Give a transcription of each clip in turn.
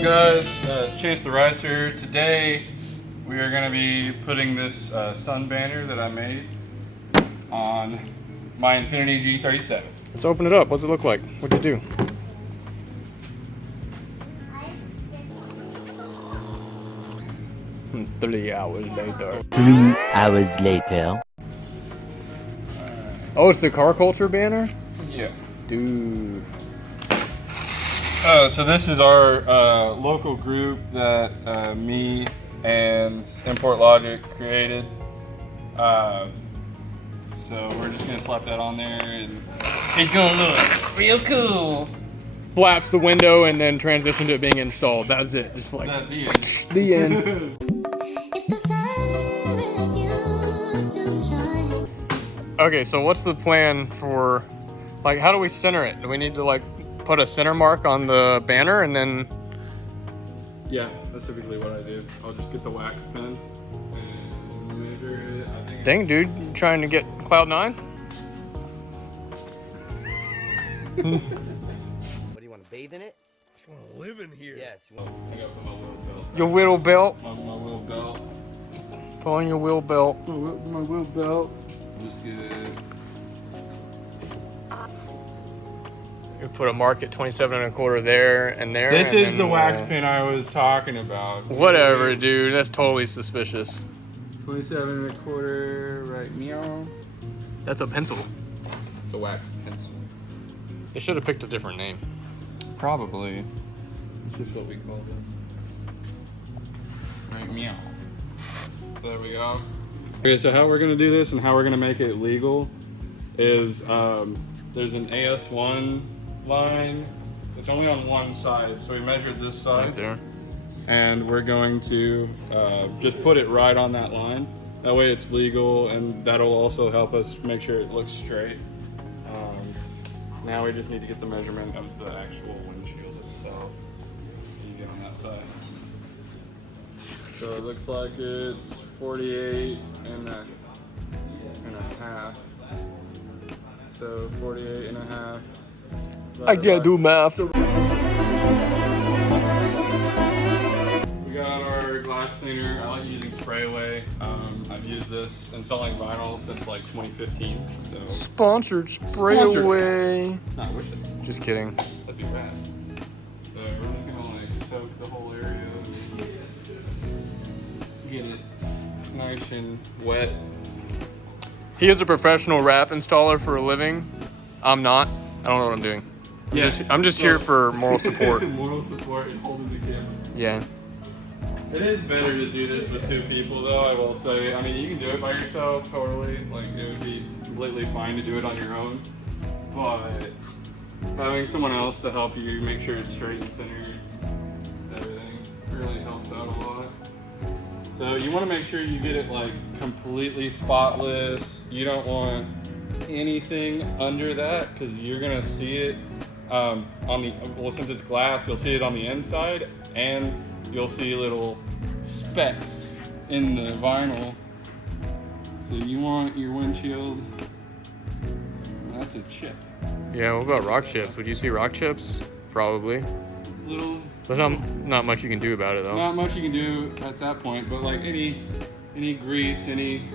on, guys? Chance the Rice here. Today we are going to be putting this sun banner that I made on my Infiniti G37. Let's open it up. What's it look like? What'd you do? Three hours later. 3 hours later. Oh, it's the car culture banner? Yeah. Dude. So this is our local group that me and ImportLogic created. So we're just gonna slap that on there, and it's gonna look real cool. Flaps the window and then transition to it being installed. That's it. Just like The end. the end. Okay, so what's the plan for, like, how do we center it? Do we need to like put a center mark on the banner and then? Yeah, that's typically what I do. I'll just get the wax pen and measure it. I think Dang, dude, you trying to get Cloud 9? What do you want to bathe in it? I just want to live in here. Yes. I gotta put my wheel belt. Your wheel belt. My wheel belt. Put on your wheel belt. My wheel belt. Just get it. You put a mark at 27¼ there and there. This and is then, the wax pen I was talking about. Whatever, dude. That's totally suspicious. 27¼ right meow. That's a pencil. The wax pencil. They should have picked a different name. Probably. That's just what we call them. Right meow. There we go. Okay, so how we're gonna do this and how we're gonna make it legal is there's an AS1 line. It's only on one side, so we measured this side. Right there. And we're going to just put it right on that line. That way it's legal, and that'll also help us make sure it looks straight. Now we just need to get the measurement of the actual windshield itself. You get on that side. So it looks like it's 48 and a half. So 48 and a half. I can't do math. We got our glass cleaner. I like using spray away. I've used this installing vinyl since like 2015. So Sponsored spray Sponsored. away. no, I wish it. Just kidding. That'd be bad. So we're just gonna like soak the whole area. Get it nice and wet. He is a professional wrap installer for a living. I'm not. I don't know what I'm doing. I'm just here for moral support. Moral support and holding the camera. Yeah. It is better to do this with two people, though, I will say. I mean, you can do it by yourself, totally. Like, it would be completely fine to do it on your own. But having someone else to help you make sure it's straight and centered, everything really helps out a lot. So you want to make sure you get it, like, completely spotless. You don't want anything under that, because you're going to see it on the, well, since it's glass, you'll see it on the inside, and you'll see little specks in the vinyl. So you want your windshield, that's a chip. Yeah, what about rock chips? Would you see rock chips? Probably. Little, There's not much you can do about it though. not much you can do at that point, but like any grease, any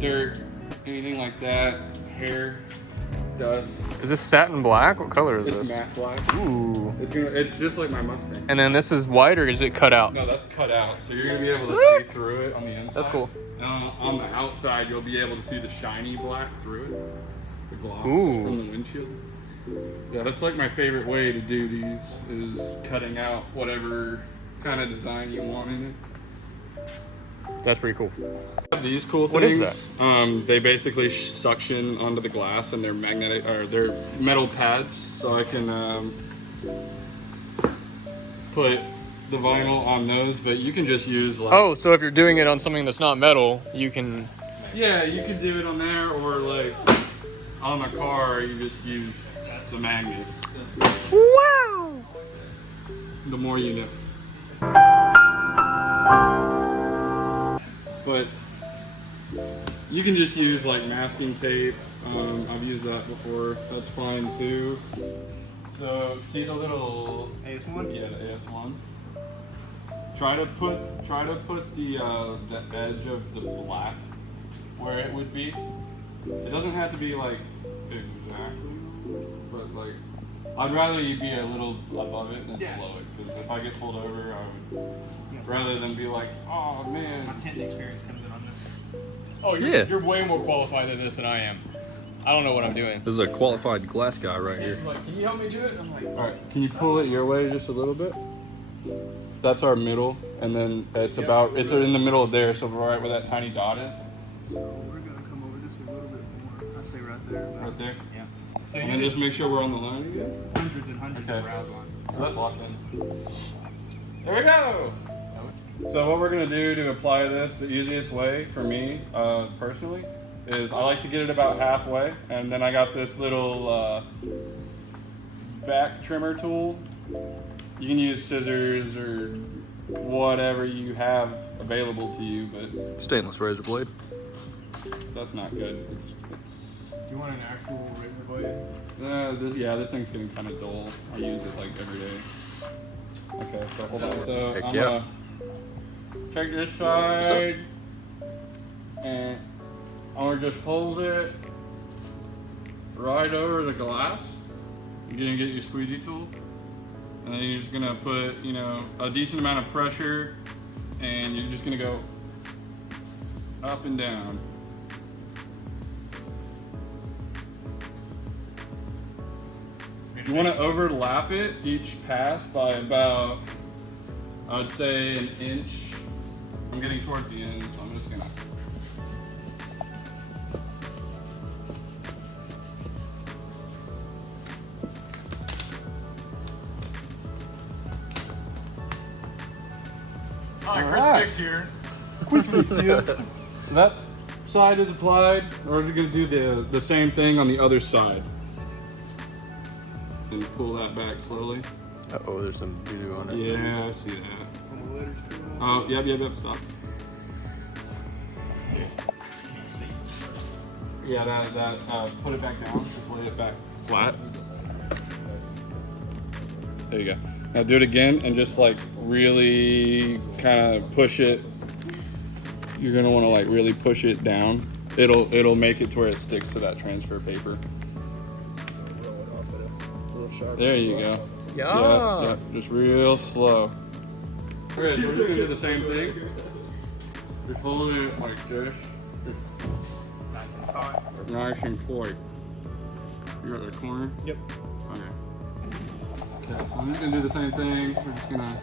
dirt, anything like that, hair, dust. Is this satin black? What color is It's this? matte black. Ooh. It's just like my Mustang. And then this is white, or is it cut out? No, that's cut out, so you're gonna be able to see through it on the inside. That's cool. On the outside, you'll be able to see the shiny black through it, the gloss Ooh. from the windshield. Yeah, that's like my favorite way to do these, is cutting out whatever kind of design you want in it. That's pretty cool. These cool things. What is that? They basically suction onto the glass, and they're magnetic, or they're metal pads, so I can put the vinyl on those, but you can just use like... Oh, so if you're doing it on something that's not metal, you can... Yeah, you can do it on there, or like on the car, you just use the magnets. Wow! The more you know. But you can just use like masking tape. I've used that before. That's fine too. So see the little AS1? Yeah, the AS1. Try to put the edge of the black where it would be. It doesn't have to be like exactly, but like I'd rather you be a little above it than below it. Because if I get pulled over, I would rather than be like, oh man. My tinting experience comes in on this. Oh, you're way more qualified than this than I am. I don't know what I'm doing. This is a qualified glass guy right here. He's like, can you help me do it? I'm like, All right, can you pull it your way just a little bit? That's our middle, and then it's in the middle of there, so right where that tiny dot is. So we're gonna come over just a little bit more. I'd say right there. Right there. Yeah. So and then just make sure we're on the line again. Hundreds and hundreds of rows on. So that's locked in. There we go. So what we're gonna do to apply this, the easiest way for me personally, is I like to get it about halfway, and then I got this little back trimmer tool. You can use scissors or whatever you have available to you, but Stainless razor blade. that's not good. do you want an actual razor blade? This thing's getting kind of dull. I use it like every day. Okay, so hold on. So Heck I'm yeah. gonna take this side, and I'm gonna just hold it right over the glass. You're gonna get your squeegee tool, and then you're just gonna put, a decent amount of pressure, and you're just gonna go up and down. You want to overlap it each pass by about, I would say, an inch. I'm getting towards the end, so I'm just gonna. Hi, Chris Alright. Fix here. So that side is applied. We're gonna do the same thing on the other side. And pull that back slowly. Oh, there's some doo-doo on it. Yeah, I see that. Oh, yep, stop. Yeah, put it back down. Just lay it back flat. There you go. Now do it again and just like really kind of push it. You're gonna want to like really push it down. It'll make it to where it sticks to that transfer paper. There you go. Yeah, just real slow. Okay, so we're just gonna do the same thing. Just hold it like this. Just Nice and taut. nice and tight. You got the corner? Yep. Okay. Okay, so I'm just gonna do the same thing. We're just gonna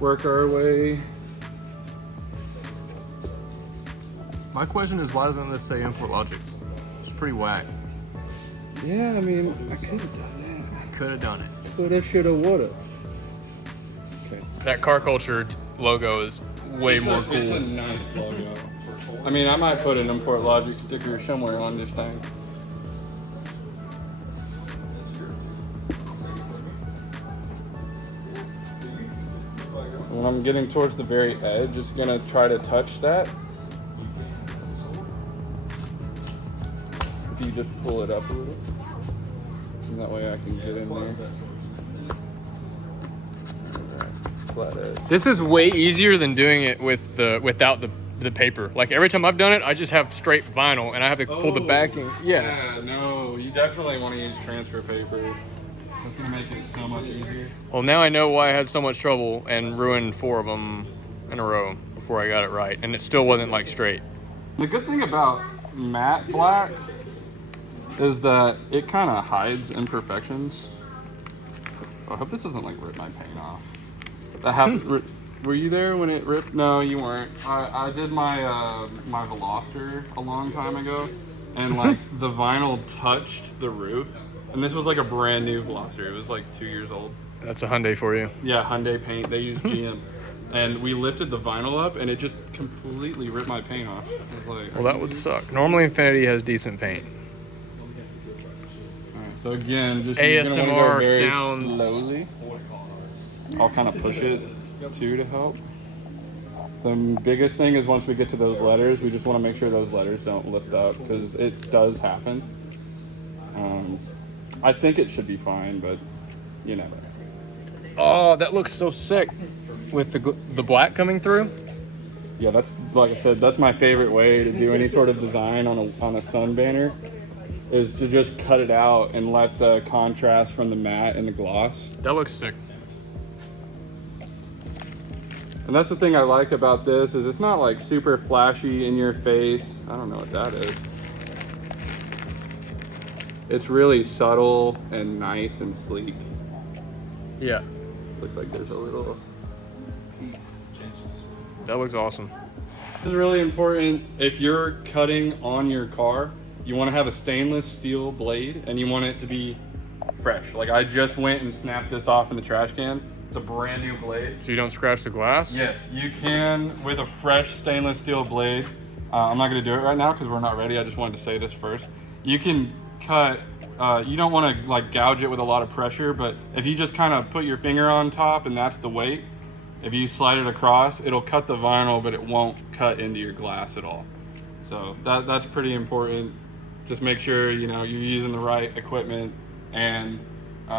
work our way. My question is, why doesn't this say ImportLogic? It's pretty whack. Yeah, I mean, I could have done that. Could have done it. Coulda, shoulda, woulda. Okay. That car culture logo is way more cool. It's a nice logo. I mean, I might put an ImportLogic sticker somewhere on this thing. When I'm getting towards the very edge, it's gonna try to touch that. If you just pull it up a little, and that way I can get in there. Flat edge. This is way easier than doing it without the paper. Like every time I've done it, I just have straight vinyl and I have to pull the backing. Yeah, no, you definitely want to use transfer paper. That's gonna make it so much easier. Well, now I know why I had so much trouble and ruined 4 of them in a row before I got it right, and it still wasn't like straight. The good thing about matte black is that it kind of hides imperfections. I hope this doesn't like rip my paint off. That happened. Were you there when it ripped? No, you weren't. I did my my Veloster a long time ago, and like the vinyl touched the roof, and this was like a brand new Veloster. It was like 2 years old. That's a Hyundai for you. Yeah, Hyundai paint. They use GM. And we lifted the vinyl up, and it just completely ripped my paint off. I was like, Well, that would suck. Normally, Infiniti has decent paint. Alright, so again, just you're gonna wanna ASMR go very sounds- slowly. I'll kind of push it too to help. The biggest thing is once we get to those letters, we just want to make sure those letters don't lift up because it does happen. I think it should be fine, but you never know. Oh, that looks so sick with the black coming through. Yeah, that's, like I said, that's my favorite way to do any sort of design on a sun banner, is to just cut it out and let the contrast from the matte and the gloss. That looks sick. And that's the thing I like about this, is it's not like super flashy in your face. I don't know what that is. It's really subtle and nice and sleek. Yeah, Looks like there's a little piece. that looks awesome. This is really important. If you're cutting on your car, you want to have a stainless steel blade and you want it to be fresh. Like I just went and snapped this off in the trash can. It's a brand new blade. So you don't scratch the glass? Yes, you can with a fresh stainless steel blade. I'm not going to do it right now because we're not ready. I just wanted to say this first. You can cut, you don't want to like gouge it with a lot of pressure, but if you just kind of put your finger on top and that's the weight, if you slide it across, it'll cut the vinyl, but it won't cut into your glass at all. So that's pretty important. Just make sure, you know, you're using the right equipment, and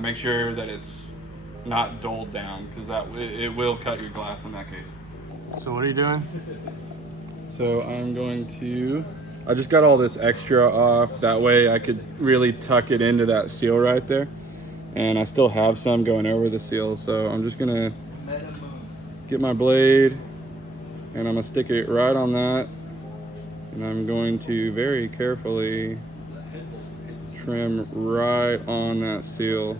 make sure that it's not dulled down, because it will cut your glass in that case. So what are you doing? So I just got all this extra off, that way I could really tuck it into that seal right there, and I still have some going over the seal. So I'm just gonna get my blade and I'm gonna stick it right on that, and I'm going to very carefully trim right on that seal.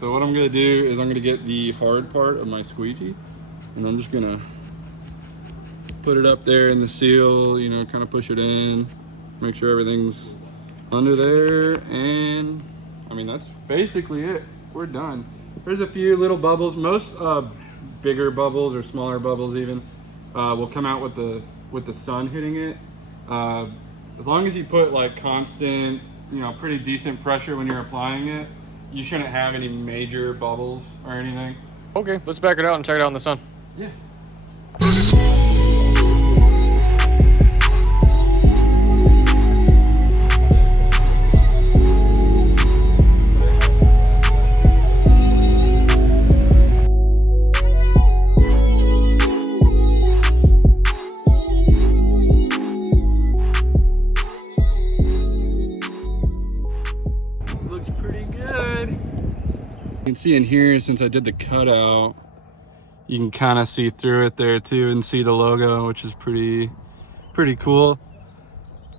So what I'm gonna do is I'm gonna get the hard part of my squeegee, and I'm just gonna put it up there in the seal, you know, kind of push it in, make sure everything's under there, and I mean, that's basically it. We're done. There's a few little bubbles. Most bigger bubbles or smaller bubbles even will come out with the sun hitting it. As long as you put like constant, you know, pretty decent pressure when you're applying it, you shouldn't have any major bubbles or anything. Okay, let's back it out and check it out in the sun. Yeah. Looks pretty good. You can see in here, since I did the cutout, you can kind of see through it there too and see the logo, which is pretty cool.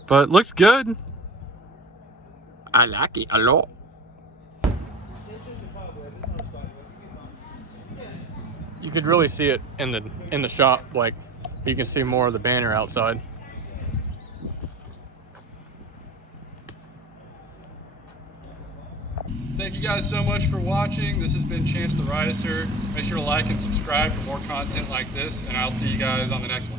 But looks good. I like it a lot. You could really see it in the shop, like you can see more of the banner outside. Thank you guys so much for watching. This has been Chance the Ricer. Make sure to like and subscribe for more content like this, and I'll see you guys on the next one.